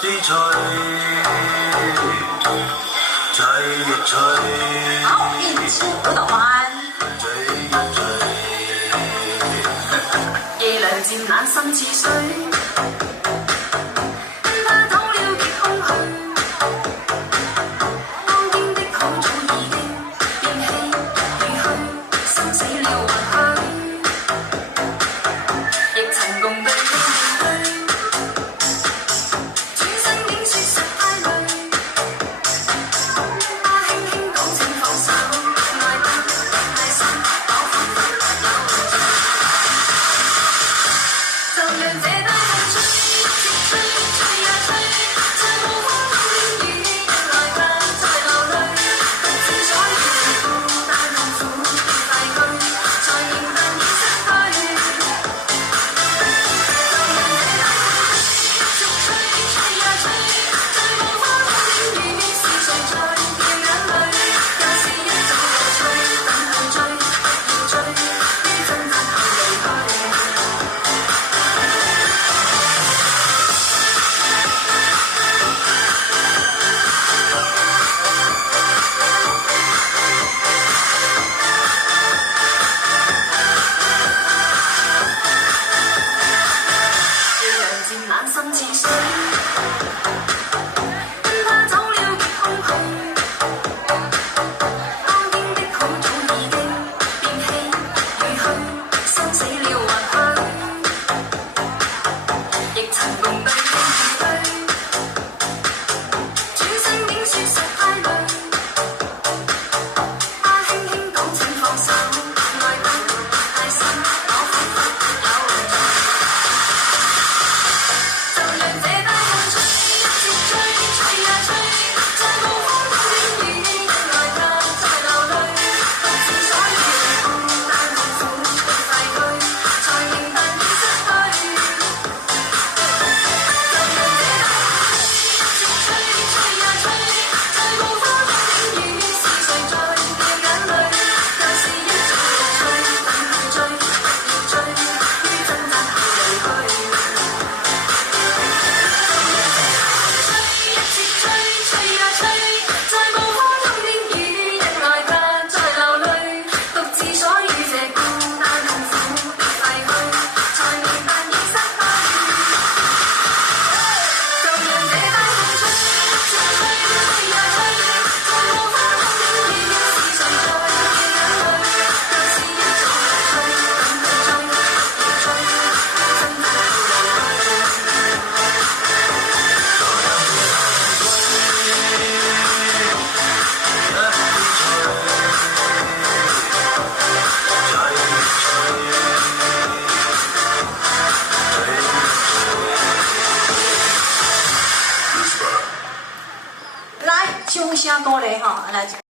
好，韵姿舞蹈班。夜涼漸冷心似水，他走了極空虛，當天的好早已經變氣與虛，生死了還許，亦曾共對面對，轉身竟說實太累，他輕輕講請放手，愛得太深，我彷彿有罪。就讓這大風吹，直吹，吹呀吹，在無風中天雨，人來怕再流淚，不知所以是孤單痛苦的廢墟，在認但已失去。就讓這大風吹，直吹，吹呀吹，在無風中天雨，是誰在掉眼淚？也是一早就吹，等去追，不要追，於掙扎後離去。冷心似水，跟他走了極空虛，當天的好早已經變氣與虛，生死了還許，亦曾共對面對，轉身竟說實太累，他輕輕講請放手，愛得太深，我彷彿有罪。就讓這大風吹，直吹，吹呀吹，在無風中天雨，人來怕再流淚，不知所以是孤單痛苦的廢墟，才認但已失去。就讓這大風吹，直吹，吹呀吹，在無風中天雨，是誰在掉眼淚？也是一早就吹，等去追，不要追，於掙扎後離去。来，唱声歌嘞吼，来。